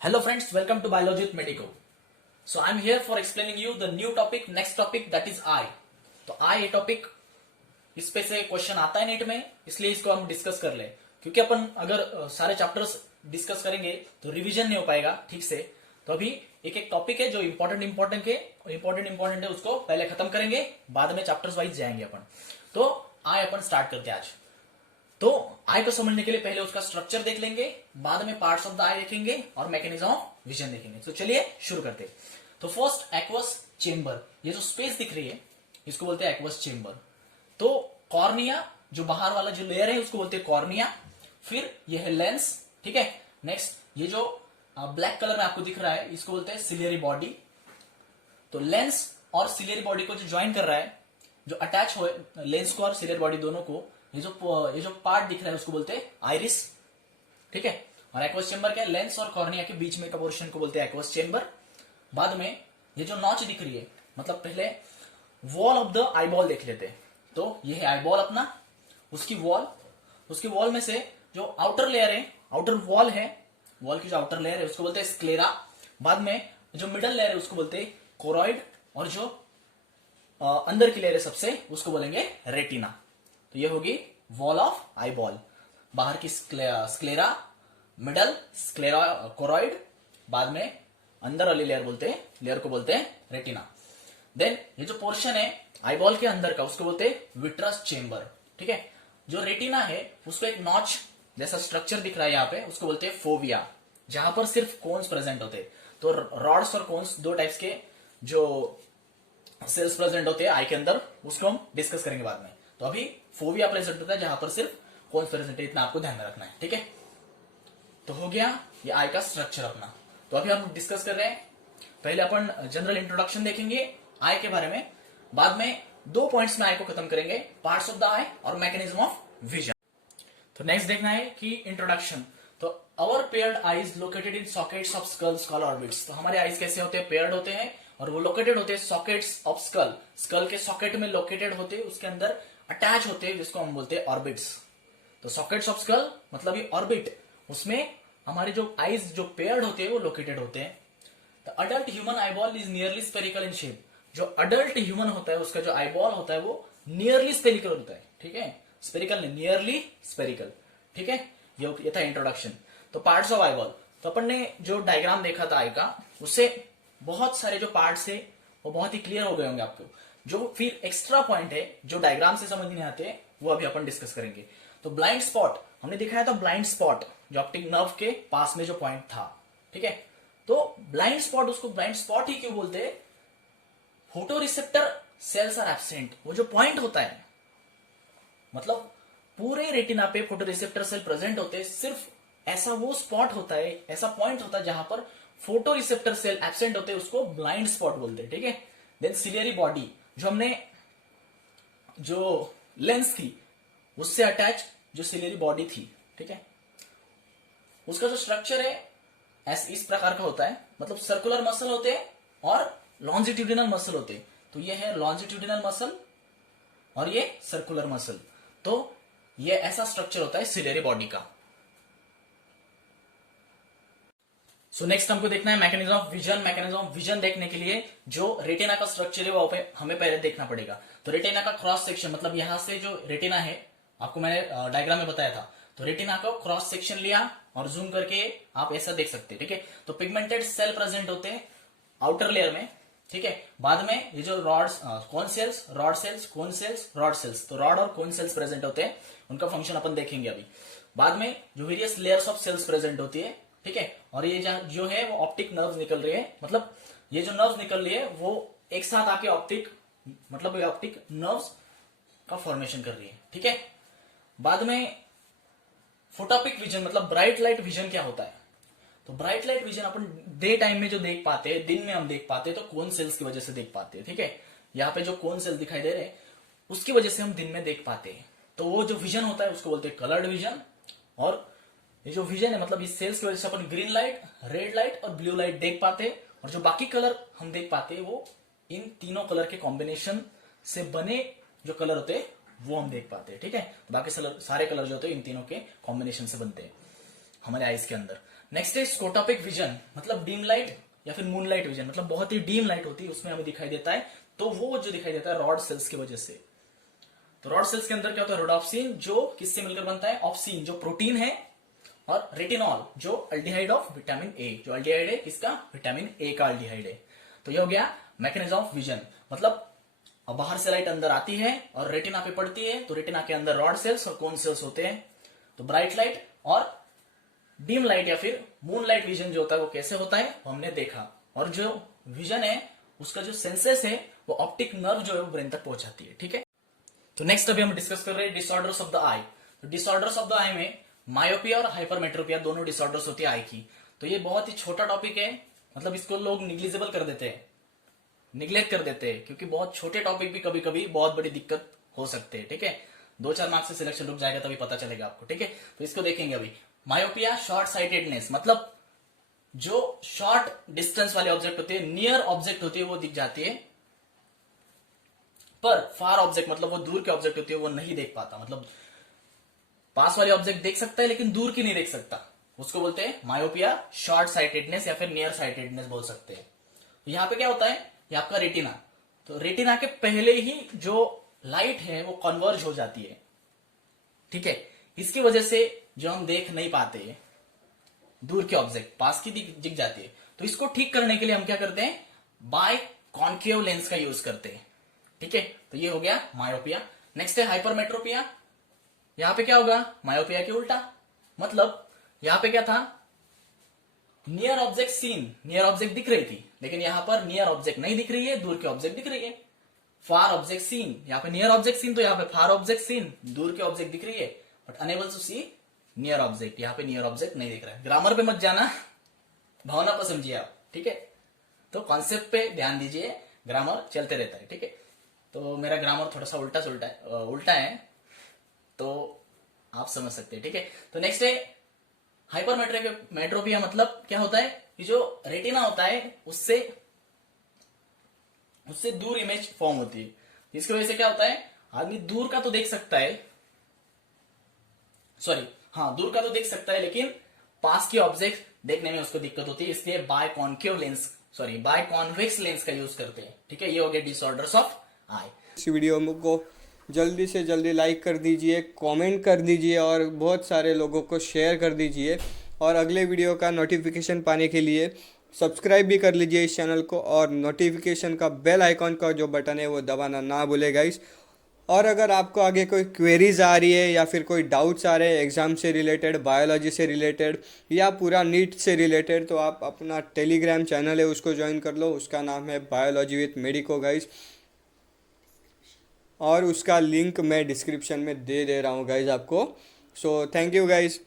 Hello friends, welcome to Biology with Medico. So I'm here for explaining you the new topic, next topic that is eye. तो eye ये topic इस पे से question आता है NEET में, इसलिए इसको हम डिस्कस कर ले, क्योंकि अपन अगर सारे चैप्टर्स डिस्कस करेंगे तो रिवीजन नहीं हो पाएगा ठीक से। तो अभी एक एक टॉपिक है जो इंपॉर्टेंट है उसको पहले खत्म करेंगे, बाद में चैप्टर्स वाइज जाएंगे अपन। तो आए अपन स्टार्ट करते हैं आज। तो आई को समझने के लिए पहले उसका स्ट्रक्चर देख लेंगे, बाद में पार्ट्स ऑफ द आई देखेंगे और मैकेनिज्म ऑफ विजन देखेंगे। तो चलिए शुरू करते हैं। तो फर्स्ट एक्वस चेंबर, ये जो स्पेस दिख रही है इसको बोलते हैं एक्वस चेंबर। तो कॉर्निया जो बाहर वाला जो लेयर है उसको बोलते हैं कॉर्निया। फिर ये है लेंस, ठीक है। नेक्स्ट ये जो ब्लैक कलर में आपको दिख रहा है इसको बोलते हैं सिलियरी बॉडी। तो लेंस और सिलियरी बॉडी को जो ज्वाइन कर रहा है, जो अटैच हो लेंस को और सिलियरी बॉडी दोनों को, ये जो पार्ट दिख रहा है उसको बोलते हैं आइरिस, ठीक है। और एक्वस चेंबर क्या है, लेंस और कॉर्निया के बीच में का पोर्शन को बोलते हैं एक्वस चेंबर। बाद में ये जो नॉच दिख रही है, मतलब पहले वॉल ऑफ द आईबॉल देख लेते हैं। तो ये है आईबॉल अपना, उसकी वॉल में से जो आउटर लेयर है, आउटर वॉल है, वॉल की जो आउटर लेयर है उसको बोलते हैं स्क्लेरा। बाद में जो मिडल लेयर है उसको बोलते हैं कोरॉइड, और जो अंदर की लेयर है सबसे उसको बोलेंगे रेटिना। तो ये होगी वॉल ऑफ आईबॉल, बाहर की स्क्लेरा, मिडल स्क्लेरा कोरॉइड, बाद में अंदर वाली लेयर को बोलते हैं रेटिना। देन ये जो पोर्शन है आईबॉल के अंदर का उसको बोलते हैं विट्रस चेंबर, ठीक है। जो रेटिना है उसको एक नॉच जैसा स्ट्रक्चर दिख रहा है यहाँ पे, उसको बोलते हैं फोविया, जहां पर सिर्फ कोन्स प्रेजेंट होते हैं। तो रॉड्स और कोन्स दो टाइप्स के जो सेल्स प्रेजेंट होते हैं आई के अंदर, उसको हम डिस्कस करेंगे बाद में। तो अभी फोविया प्रेजेंट होता है जहां पर सिर्फ कोन्स प्रेजेंट है, इतना आपको ध्यान में रखना है, ठीक है। तो हो गया ये आई का स्ट्रक्चर अपना। तो अभी हम डिस्कस कर रहे हैं, पहले अपन जनरल इंट्रोडक्शन देखेंगे आई के बारे में, बाद में 2 पॉइंट्स में आई को खत्म करेंगे, पार्ट्स ऑफ द आई और मैकेनिज्म ऑफ विजन। तो नेक्स्ट देखना है कि इंट्रोडक्शन। तो our paired eyes located in sockets of skulls called orbits. तो हमारे आईज कैसे होते हैं, पेयर्ड होते हैं और वो लोकेटेड होते हैं सॉकेट्स ऑफ स्कल के सॉकेट में लोकेटेड होते हैं, उसके अंदर अटैच होते हैं, जिसको हम बोलते हैं ऑर्बिट्स। तो सॉकेट्स ऑफ स्कल मतलब ये ऑर्बिट, उसमें हमारे जो आईज जो पेयर्ड होते हैं वो लोकेटेड होते हैं। The adult human eyeball is nearly spherical in shape. जो अडल्ट ह्यूमन होता है उसका जो आईबॉल होता है वो नियरली स्पेरिकल होता है, ठीक है। स्पेरिकल नहीं, नियरली स्पेरिकल, ठीक है। ये था इंट्रोडक्शन। तो पार्ट्स ऑफ आईबॉल, तो अपन ने जो डायग्राम देखा था आई का, उससे बहुत सारे जो पार्ट्स है वो बहुत ही क्लियर हो गए होंगे आपको। जो फिर एक्स्ट्रा पॉइंट है जो डायग्राम से समझ नहीं आते वो अभी अपन डिस्कस करेंगे। तो ब्लाइंड स्पॉट हमने दिखाया था, ब्लाइंड स्पॉट जो ऑप्टिक नर्व के पास में जो पॉइंट था, ठीक है। तो ब्लाइंड स्पॉट, उसको ब्लाइंड स्पॉट ही क्यों बोलते हैं, photo receptor cells are absent. वो जो पॉइंट होता है, मतलब पूरे रेटिना पे फोटो रिसेप्टर सेल प्रेजेंट होते हैं, सिर्फ ऐसा वो स्पॉट होता है, ऐसा पॉइंट होता है जहां पर फोटो रिसेप्टर सेल एब्सेंट होते हैं, उसको ब्लाइंड स्पॉट बोलते हैं, ठीक है। देन सिलियरी बॉडी, जो हमने जो लेंस थी उससे अटैच जो सिलियरी बॉडी थी, ठीक है, उसका जो स्ट्रक्चर है इस प्रकार का होता है, मतलब सर्कुलर मसल होते हैं और लॉन्जिट्यूडिनल मसल होते हैं। तो ये है लॉन्जिट्यूडिनल मसल और ये सर्कुलर मसल। तो ये ऐसा स्ट्रक्चर होता है सिलियरी बॉडी का। सो नेक्स्ट हमको देखना है mechanism of vision. Mechanism of vision देखने के लिए जो रेटिना का स्ट्रक्चर है वो हमें पहले देखना पड़ेगा। तो रेटिना का क्रॉस सेक्शन, मतलब यहां से जो रेटिना है, आपको मैंने डायग्राम में बताया था, तो रेटिना का क्रॉस सेक्शन लिया और जूम करके आप ऐसा देख सकते हैं, ठीक है। तो पिगमेंटेड सेल प्रेजेंट होते हैं आउटर लेयर में, ठीक है। बाद में ये जो rods, cone cells, rod sales, cone cells, rod sales, तो रॉड और कोन सेल्स प्रेजेंट होते हैं, उनका फंक्शन अपन देखेंगे अभी। बाद में जो various layers of cells present होती है, ठीक है। और ये जो है वो ऑप्टिक नर्व्स निकल रही है, मतलब ये जो नर्व्स निकल रही है वो एक साथ आके ऑप्टिक नर्व्स का फॉर्मेशन कर रही है, ठीक है। बाद में फोटोपिक विजन, मतलब ब्राइट लाइट विजन क्या होता है। तो ब्राइट लाइट विजन अपन डे टाइम में जो देख पाते हैं, दिन में हम देख पाते हैं, तो कोन सेल्स की वजह से देख पाते हैं, ठीक है। यहाँ पे जो कोन सेल्स दिखाई दे रहे हैं उसकी वजह से हम दिन में देख पाते हैं। तो वो जो विजन होता है उसको बोलते हैं कलर्ड विजन। और ये जो विजन है, मतलब इस सेल्स की वजह से अपन ग्रीन लाइट, रेड लाइट और ब्लू लाइट देख पाते हैं, और जो बाकी कलर हम देख पाते हैं वो इन तीनों कलर के कॉम्बिनेशन से बने जो कलर होते हैं वो हम देख पाते हैं, ठीक है। तो बाकी सारे कलर जो होते हैं इन तीनों के कॉम्बिनेशन से बनते हैं हमारे आईज के अंदर। नेक्स्ट है स्कोटोपिक विजन, मतलब डीम लाइट या फिर मून लाइट विजन, मतलब बहुत ही डीम लाइट होती है, उसमें हमें दिखाई देता है। तो वो जो दिखाई देता है रॉड सेल्स की वजह से। तो रॉड सेल्स के अंदर क्या होता है, रोडोप्सिन जो किससे मिलकर बनता है, ऑप्सिन जो प्रोटीन है, और रेटिनॉल जो अल्डिहाइड ऑफ विटामिन ए, जो अल्डिहाइड है किसका, विटामिन ए का अल्डिहाइड है। तो ये हो गया मैकेनिज्म ऑफ विजन, मतलब बाहर से लाइट अंदर आती है और रेटिना पे पड़ती है, तो रेटिना के अंदर रॉड सेल्स और कोन सेल्स होते हैं। तो ब्राइट लाइट और डीम लाइट या फिर मून लाइट विजन जो होता है वो कैसे होता है वो हमने देखा। और जो विजन है उसका जो सेंसेस है वो ऑप्टिक नर्व जो है वो ब्रेन तक पहुंचाती है, ठीक है। तो नेक्स्ट अभी हम डिस्कस कर रहे हैं डिसऑर्डर्स ऑफ द आई। तो डिसऑर्डर्स ऑफ द आई में मायोपिया और हाइपरमेट्रोपिया दोनों डिसऑर्डर्स होती है आई की। तो ये बहुत ही छोटा टॉपिक है, मतलब इसको लोग निग्लिजिबल कर देते हैं, निग्लेक्ट कर देते हैं, क्योंकि बहुत छोटे टॉपिक भी कभी कभी बहुत बड़ी दिक्कत हो सकते हैं, ठीक है। 2-4 मार्क्स से सिलेक्शन रुक जाएगा तभी पता चलेगा आपको, ठीक है। तो इसको देखेंगे अभी। मायोपिया शॉर्ट साइटेडनेस, मतलब जो शॉर्ट डिस्टेंस वाले ऑब्जेक्ट होते हैं, नियर ऑब्जेक्ट होती है वो दिख जाती है, पर फार ऑब्जेक्ट मतलब वो दूर के ऑब्जेक्ट होती है वो नहीं देख पाता, मतलब पास वाले ऑब्जेक्ट देख सकता है लेकिन दूर की नहीं देख सकता, उसको बोलते हैं मायोपिया शॉर्ट साइटेडनेस या फिर नियर साइटेडनेस बोल सकते हैं। तो यहां पे क्या होता है, ये आपका रेटिना, तो रेटिना के पहले ही जो लाइट है वो कन्वर्ज हो जाती है, ठीक है। इसकी वजह से जो हम देख नहीं पाते दूर के ऑब्जेक्ट पास की दिख जाती है। तो इसको ठीक करने के लिए हम क्या करते हैं, बाय कॉन्केव लेंस का यूज करते हैं, ठीक है। तो ये हो गया मायोपिया। नेक्स्ट है हाइपरमेट्रोपिया। यहां पे क्या होगा, मायोपिया के उल्टा, मतलब यहां पे क्या था, near object seen, near object दिख रही थी, लेकिन यहां पर नियर ऑब्जेक्ट नहीं दिख रही है, दूर के ऑब्जेक्ट दिख रही है। फार ऑब्जेक्ट सीन, यहां पे नियर ऑब्जेक्ट सीन, तो यहां पे फार ऑब्जेक्ट सीन, दूर के ऑब्जेक्ट दिख रही है, but unable to see near object, यहां पे नियर ऑब्जेक्ट नहीं दिख रहा है। ग्रामर पे मत जाना, भावना पर समझिए आप, ठीक है। तो कॉन्सेप्ट पे ध्यान दीजिए, ग्रामर चलते रहता है, ठीक है। तो मेरा ग्रामर थोड़ा सा उल्टा है, तो आप समझ सकते हैं, ठीक है। तो नेक्स्ट है हाइपरमेट्रोपिया, मतलब क्या होता है, कि जो रेटिना होता है उससे दूर इमेज फॉर्म होती है। इसकी वजह से क्या होता है, आदमी दूर का तो देख सकता है, दूर का तो देख सकता है लेकिन पास के ऑब्जेक्ट देखने में उसको दिक्कत होती है, इसलिए बाय कॉन्वेक्स लेंस का यूज करते हैं, ठीक है। ये हो गया डिसऑर्डर्स ऑफ आई। इस वीडियो को जल्दी से जल्दी लाइक कर दीजिए, कमेंट कर दीजिए और बहुत सारे लोगों को शेयर कर दीजिए। और अगले वीडियो का नोटिफिकेशन पाने के लिए सब्सक्राइब भी कर लीजिए इस चैनल को, और नोटिफिकेशन का बेल आइकॉन का जो बटन है वो दबाना ना भूलें गाइस। और अगर आपको आगे कोई क्वेरीज आ रही है या फिर कोई डाउट्स आ रहे हैं एग्ज़ाम से रिलेटेड, बायोलॉजी से रिलेटेड या पूरा नीट से रिलेटेड, तो आप अपना टेलीग्राम चैनल है उसको ज्वाइन कर लो, उसका नाम है बायोलॉजी विथ मेडिको गाइस, और उसका लिंक मैं डिस्क्रिप्शन में दे रहा हूँ गाइज आपको। So thank you guys.